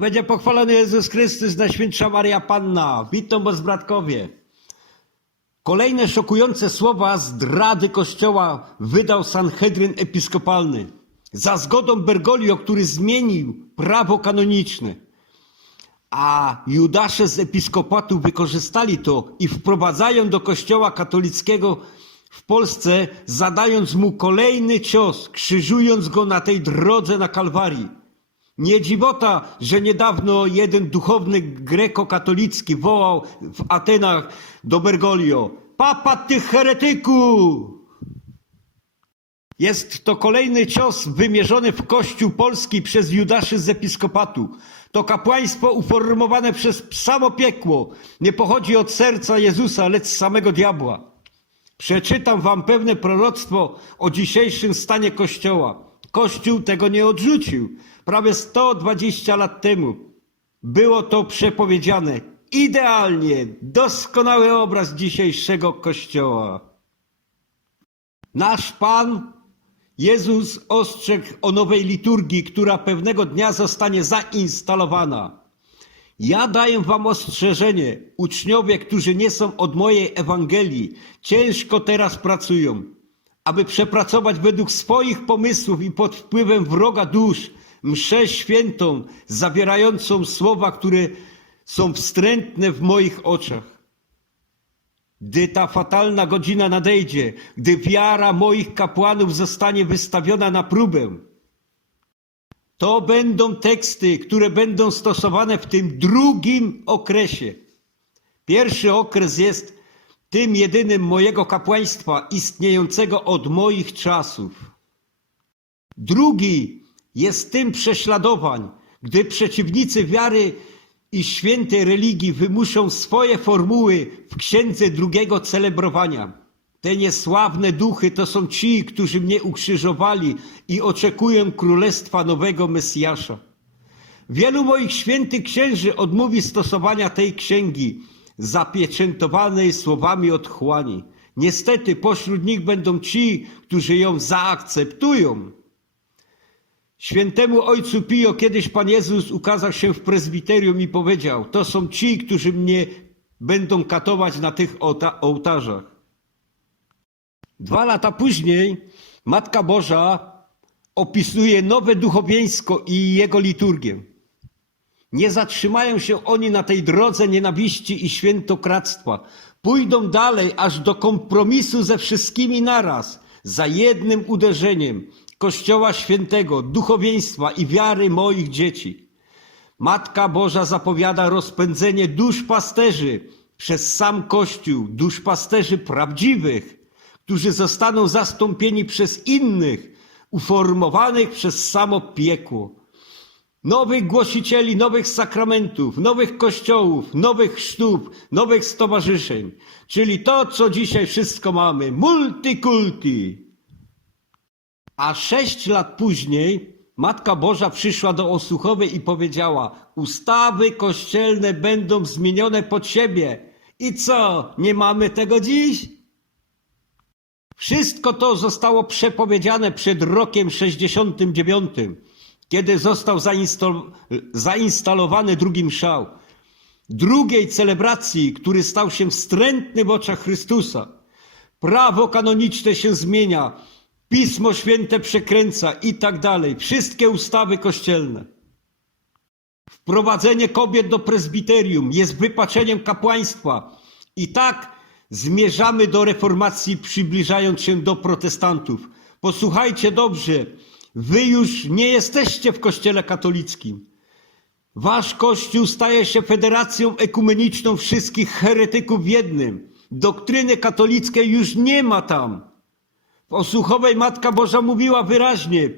Będzie pochwalony Jezus Chrystus, Najświętsza Maria Panna. Witam was, bratkowie. Kolejne szokujące słowa zdrady Kościoła wydał Sanhedryn Episkopalny. Za zgodą Bergoglio, który zmienił prawo kanoniczne. A Judasze z episkopatu wykorzystali to i wprowadzają do Kościoła katolickiego w Polsce, zadając mu kolejny cios, krzyżując go na tej drodze na Kalwarii. Nie dziwota, że niedawno jeden duchowny grekokatolicki wołał w Atenach do Bergoglio: Papa ty heretyku! Jest to kolejny cios wymierzony w Kościół Polski przez Judaszy z episkopatu. To kapłaństwo uformowane przez samo piekło nie pochodzi od serca Jezusa, lecz z samego diabła. Przeczytam wam pewne proroctwo o dzisiejszym stanie Kościoła. Kościół tego nie odrzucił. Prawie 120 lat temu było to przepowiedziane. Idealnie, doskonały obraz dzisiejszego Kościoła. Nasz Pan Jezus ostrzegł o nowej liturgii, która pewnego dnia zostanie zainstalowana. Ja daję wam ostrzeżenie, uczniowie, którzy nie są od mojej Ewangelii, ciężko teraz pracują, aby przepracować według swoich pomysłów i pod wpływem wroga dusz mszę świętą, zawierającą słowa, które są wstrętne w moich oczach. Gdy ta fatalna godzina nadejdzie, gdy wiara moich kapłanów zostanie wystawiona na próbę, to będą teksty, które będą stosowane w tym drugim okresie. Pierwszy okres jest tym jedynym mojego kapłaństwa istniejącego od moich czasów. Drugi jest tym prześladowań, gdy przeciwnicy wiary i świętej religii wymuszą swoje formuły w księdze drugiego celebrowania. Te niesławne duchy to są ci, którzy mnie ukrzyżowali i oczekują królestwa nowego Mesjasza. Wielu moich świętych księży odmówi stosowania tej księgi, zapieczętowanej słowami otchłani. Niestety pośród nich będą ci, którzy ją zaakceptują. Świętemu Ojcu Pio kiedyś Pan Jezus ukazał się w prezbiterium i powiedział: To są ci, którzy mnie będą katować na tych ołta- ołtarzach. Dwa lata później Matka Boża opisuje nowe duchowieństwo i jego liturgię. Nie zatrzymają się oni na tej drodze nienawiści i świętokradztwa. Pójdą dalej aż do kompromisu ze wszystkimi naraz, za jednym uderzeniem Kościoła Świętego, duchowieństwa i wiary moich dzieci. Matka Boża zapowiada rozpędzenie dusz pasterzy przez sam Kościół, dusz pasterzy prawdziwych, którzy zostaną zastąpieni przez innych, uformowanych przez samo piekło. Nowych głosicieli, nowych sakramentów, nowych kościołów, nowych chrztów, nowych stowarzyszeń. Czyli to, co dzisiaj wszystko mamy. Multikulti. A sześć lat później Matka Boża przyszła do Osłuchowej i powiedziała: Ustawy kościelne będą zmienione pod siebie. I co, nie mamy tego dziś? Wszystko to zostało przepowiedziane przed rokiem 69, kiedy został zainstalowany drugi mszał. Drugiej celebracji, który stał się wstrętny w oczach Chrystusa. Prawo kanoniczne się zmienia, Pismo Święte przekręca i tak dalej. Wszystkie ustawy kościelne. Wprowadzenie kobiet do prezbiterium jest wypaczeniem kapłaństwa. I tak zmierzamy do reformacji, przybliżając się do protestantów. Posłuchajcie dobrze, wy już nie jesteście w kościele katolickim. Wasz kościół staje się federacją ekumeniczną wszystkich heretyków w jednym. Doktryny katolickiej już nie ma tam. W Osłuchowej Matka Boża mówiła wyraźnie,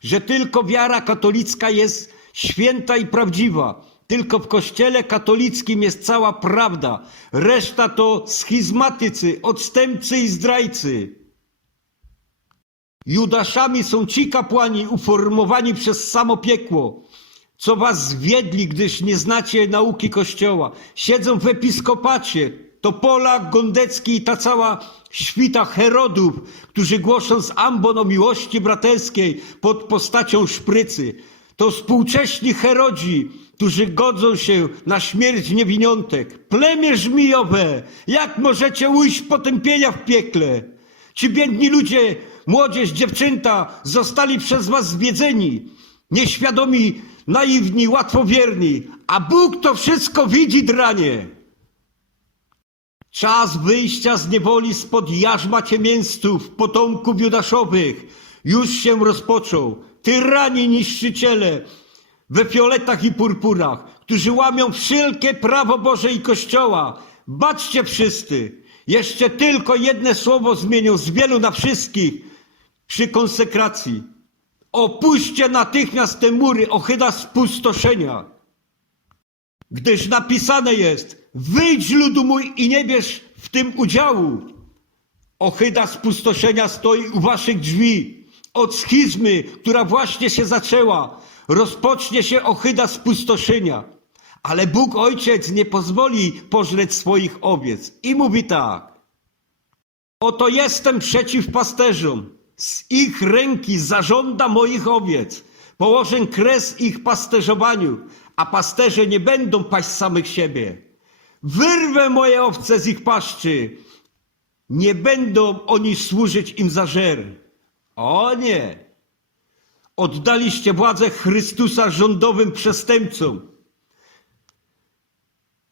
że tylko wiara katolicka jest święta i prawdziwa. Tylko w Kościele katolickim jest cała prawda. Reszta to schizmatycy, odstępcy i zdrajcy. Judaszami są ci kapłani uformowani przez samo piekło, co was zwiedli, gdyż nie znacie nauki Kościoła. Siedzą w episkopacie, to Polak, Gondecki i ta cała świta Herodów, którzy głosząc ambon o miłości braterskiej pod postacią szprycy. To współcześni Herodzi, którzy godzą się na śmierć niewiniątek. Plemię żmijowe, jak możecie ujść potępienia w piekle? Ci biedni ludzie, młodzież, dziewczęta zostali przez was zwiedzeni. Nieświadomi, naiwni, łatwowierni. A Bóg to wszystko widzi, dranie. Czas wyjścia z niewoli spod jarzma ciemięzców, potomków judaszowych, już się rozpoczął. Tyrani niszczyciele we fioletach i purpurach, którzy łamią wszelkie prawo Boże i Kościoła. Baczcie wszyscy, jeszcze tylko jedno słowo zmienią z wielu na wszystkich przy konsekracji. Opuśćcie natychmiast te mury, ochyda spustoszenia. Gdyż napisane jest, wyjdź ludu mój i nie bierz w tym udziału. Ochyda spustoszenia stoi u waszych drzwi. Od schizmy, która właśnie się zaczęła, rozpocznie się ochyda spustoszenia. Ale Bóg Ojciec nie pozwoli pożreć swoich owiec. I mówi tak. Oto jestem przeciw pasterzom. Z ich ręki zażąda moich owiec. Położę kres ich pasterzowaniu, a pasterze nie będą paść samych siebie. Wyrwę moje owce z ich paszczy. Nie będą oni służyć im za żer. O nie! Oddaliście władzę Chrystusa rządowym przestępcom.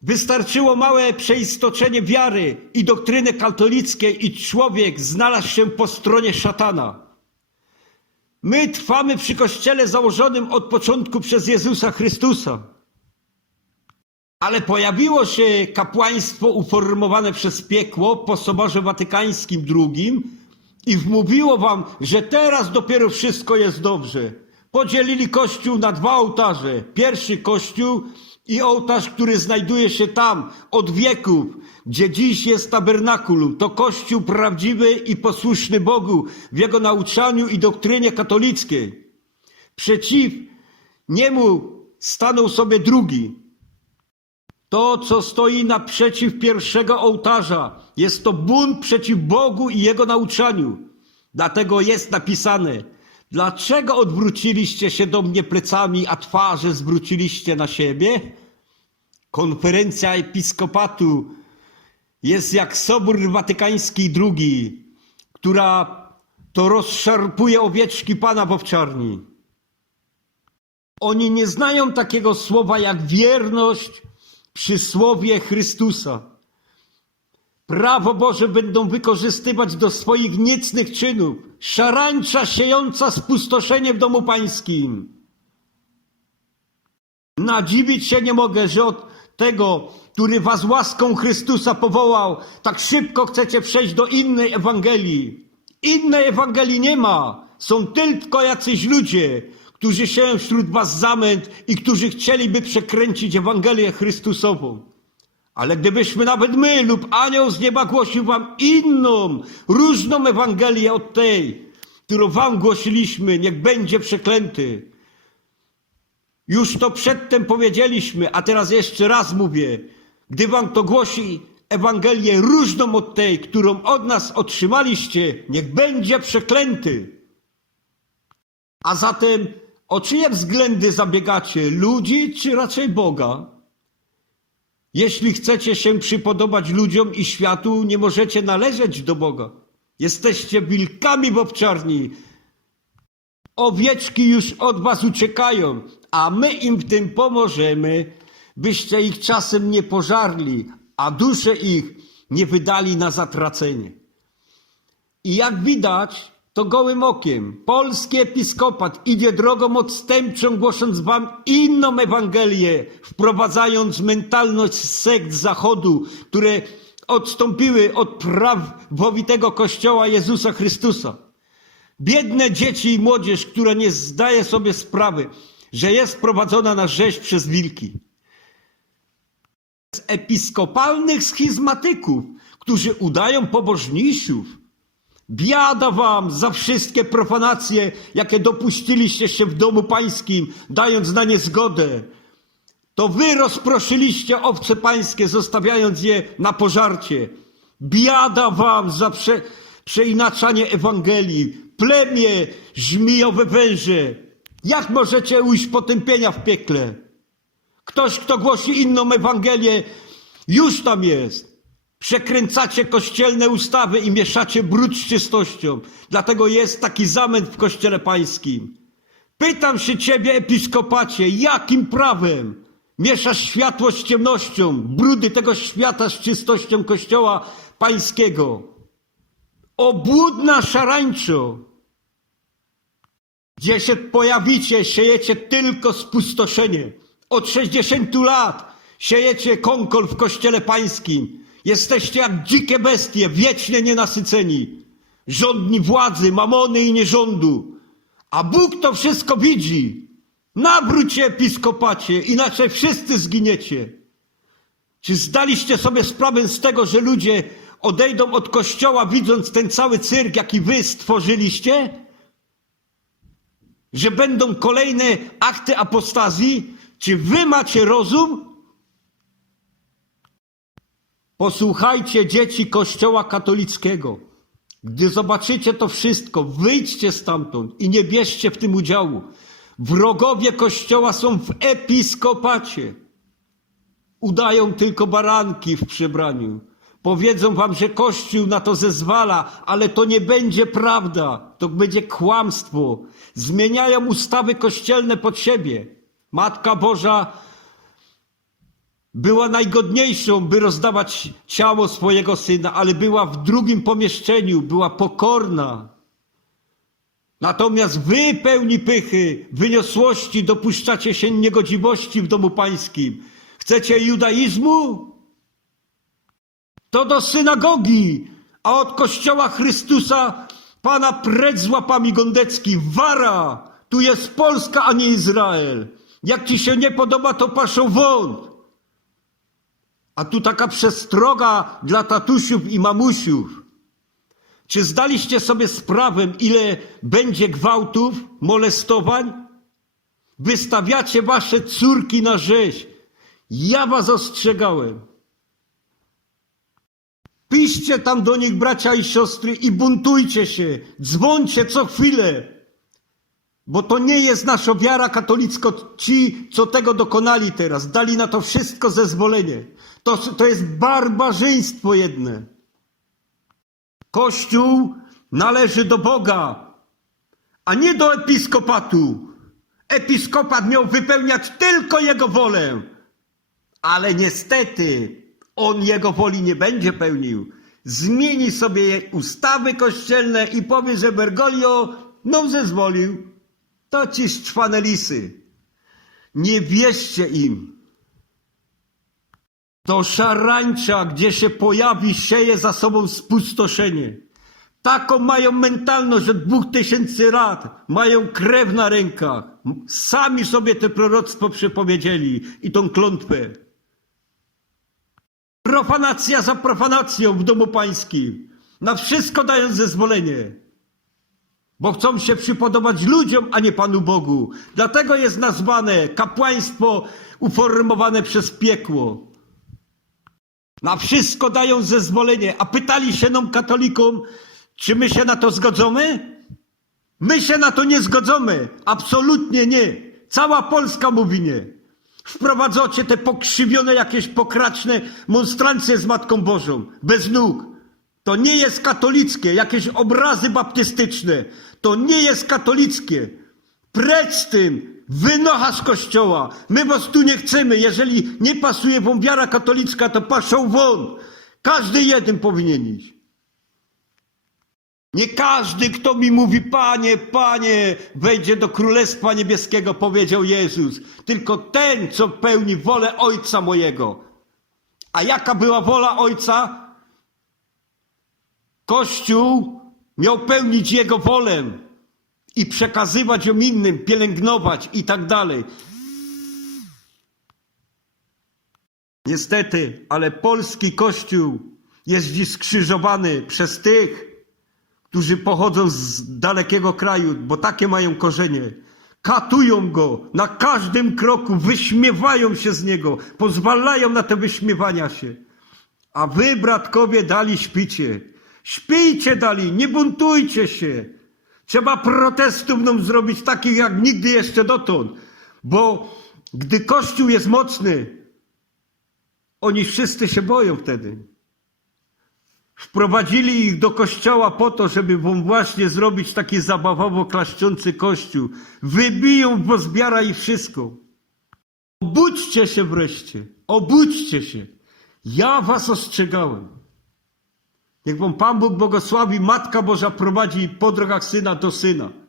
Wystarczyło małe przeistoczenie wiary i doktryny katolickiej i człowiek znalazł się po stronie szatana. My trwamy przy kościele założonym od początku przez Jezusa Chrystusa. Ale pojawiło się kapłaństwo uformowane przez piekło po Soborze Watykańskim II i wmówiło wam, że teraz dopiero wszystko jest dobrze. Podzielili kościół na dwa ołtarze. Pierwszy kościół i ołtarz, który znajduje się tam od wieków, gdzie dziś jest tabernakulum. To kościół prawdziwy i posłuszny Bogu w jego nauczaniu i doktrynie katolickiej. Przeciw niemu stanął sobie drugi. To, co stoi naprzeciw pierwszego ołtarza, jest to bunt przeciw Bogu i Jego nauczaniu. Dlatego jest napisane, dlaczego odwróciliście się do mnie plecami, a twarze zwróciliście na siebie? Konferencja Episkopatu jest jak Sobór Watykański II, która to rozszarpuje owieczki Pana w owczarni. Oni nie znają takiego słowa jak wierność przy słowie Chrystusa. Prawo Boże będą wykorzystywać do swoich niecnych czynów. Szarańcza siejąca spustoszenie w domu pańskim. Nadziwić się nie mogę, że od tego, który was łaską Chrystusa powołał, tak szybko chcecie przejść do innej Ewangelii. Innej Ewangelii nie ma. Są tylko jacyś ludzie, którzy się wśród was zamęt i którzy chcieliby przekręcić Ewangelię Chrystusową. Ale gdybyśmy nawet my lub anioł z nieba głosił wam inną, różną Ewangelię od tej, którą wam głosiliśmy, niech będzie przeklęty. Już to przedtem powiedzieliśmy, a teraz jeszcze raz mówię. Gdy wam to głosi Ewangelię różną od tej, którą od nas otrzymaliście, niech będzie przeklęty. A zatem o czyje względy zabiegacie? Ludzi czy raczej Boga? Jeśli chcecie się przypodobać ludziom i światu, nie możecie należeć do Boga. Jesteście wilkami w obczarni. Owieczki już od was uciekają, a my im w tym pomożemy, byście ich czasem nie pożarli, a dusze ich nie wydali na zatracenie. I jak widać, to gołym okiem, polski episkopat idzie drogą odstępczą, głosząc wam inną Ewangelię, wprowadzając mentalność sekt Zachodu, które odstąpiły od prawowitego Kościoła Jezusa Chrystusa. Biedne dzieci i młodzież, która nie zdaje sobie sprawy, że jest prowadzona na rzeź przez wilki. Z episkopalnych schizmatyków, którzy udają pobożniejszów, Biada wam za wszystkie profanacje, jakie dopuściliście się w domu pańskim, dając na nie zgodę. To wy rozproszyliście owce pańskie, zostawiając je na pożarcie. Biada wam za prze, przeinaczanie Ewangelii, plemię, żmijowe węże. Jak możecie ujść potępienia w piekle? Ktoś, kto głosi inną Ewangelię, już tam jest. Przekręcacie kościelne ustawy i mieszacie brud z czystością. Dlatego jest taki zamęt w kościele pańskim. Pytam się ciebie, episkopacie, jakim prawem mieszasz światło z ciemnością, brudy tego świata z czystością kościoła pańskiego? Obłudna szarańczo! Gdzie się pojawicie, siejecie tylko spustoszenie. Od 60 lat siejecie konkol w kościele pańskim. Jesteście jak dzikie bestie, wiecznie nienasyceni. Rządni władzy, mamony i nierządu. A Bóg to wszystko widzi. Nawróć episkopacie, inaczej wszyscy zginiecie. Czy zdaliście sobie sprawę z tego, że ludzie odejdą od kościoła, widząc ten cały cyrk, jaki wy stworzyliście? Że będą kolejne akty apostazji? Czy wy macie rozum? Posłuchajcie dzieci Kościoła katolickiego. Gdy zobaczycie to wszystko, wyjdźcie stamtąd i nie bierzcie w tym udziału. Wrogowie Kościoła są w episkopacie. Udają tylko baranki w przebraniu. Powiedzą wam, że Kościół na to zezwala, ale to nie będzie prawda. To będzie kłamstwo. Zmieniają ustawy kościelne pod siebie. Matka Boża była najgodniejszą, by rozdawać ciało swojego syna, ale była w drugim pomieszczeniu, była pokorna. Natomiast wy, pełni pychy, wyniosłości, dopuszczacie się niegodziwości w domu pańskim. Chcecie judaizmu? To do synagogi, a od kościoła Chrystusa Pana precz z łapami gondecki. Wara! Tu jest Polska, a nie Izrael. Jak ci się nie podoba, to paszą wąt. A tu taka przestroga dla tatusiów i mamusiów. Czy zdaliście sobie sprawę, ile będzie gwałtów, molestowań? Wystawiacie wasze córki na rzeź. Ja was ostrzegałem. Piszcie tam do nich, bracia i siostry, i buntujcie się. Dzwońcie co chwilę. Bo to nie jest nasza wiara katolicko. Ci, co tego dokonali teraz, dali na to wszystko zezwolenie. To, to jest barbarzyństwo jedne. Kościół należy do Boga, a nie do episkopatu. Episkopat miał wypełniać tylko jego wolę. Ale niestety on jego woli nie będzie pełnił. Zmieni sobie ustawy kościelne i powie, że Bergoglio no zezwolił. To ci szczwane lisy. Nie wierzcie im. To szarańcza, gdzie się pojawi, sieje za sobą spustoszenie. Taką mają mentalność od dwóch tysięcy lat. Mają krew na rękach. Sami sobie te proroctwo przepowiedzieli i tą klątwę. Profanacja za profanacją w domu pańskim. Na wszystko dają zezwolenie. Bo chcą się przypodobać ludziom, a nie Panu Bogu. Dlatego jest nazwane kapłaństwo uformowane przez piekło. Na wszystko dają zezwolenie. A pytali się nam katolikom, czy my się na to zgodzimy? My się na to nie zgodzimy. Absolutnie nie. Cała Polska mówi nie. Wprowadzacie te pokrzywione jakieś pokraczne monstrancje z Matką Bożą, bez nóg. To nie jest katolickie, jakieś obrazy baptystyczne. To nie jest katolickie. Precz z tym, wynocha z kościoła. My was tu nie chcemy. Jeżeli nie pasuje wam wiara katolicka, to paszą won. Każdy jeden powinien iść. Nie każdy, kto mi mówi, Panie, Panie, wejdzie do Królestwa Niebieskiego, powiedział Jezus. Tylko ten, co pełni wolę Ojca mojego. A jaka była wola Ojca? Kościół miał pełnić Jego wolę i przekazywać ją innym, pielęgnować i tak dalej. Niestety, ale polski Kościół jest dziś skrzyżowany przez tych, którzy pochodzą z dalekiego kraju, bo takie mają korzenie. Katują go na każdym kroku, wyśmiewają się z niego, pozwalają na te wyśmiewania się. A wy, bratkowie, dali śpicie. Śpijcie dali, nie buntujcie się. Trzeba protestów nam zrobić takich jak nigdy jeszcze dotąd. Bo gdy Kościół jest mocny, oni wszyscy się boją wtedy. Wprowadzili ich do kościoła po to, żeby wam właśnie zrobić taki zabawowo klaszczący kościół. Wybiją, pozbiera i wszystko. Obudźcie się wreszcie. Obudźcie się. Ja was ostrzegałem. Niech wam Pan Bóg błogosławi, Matka Boża prowadzi po drogach Syna do Syna.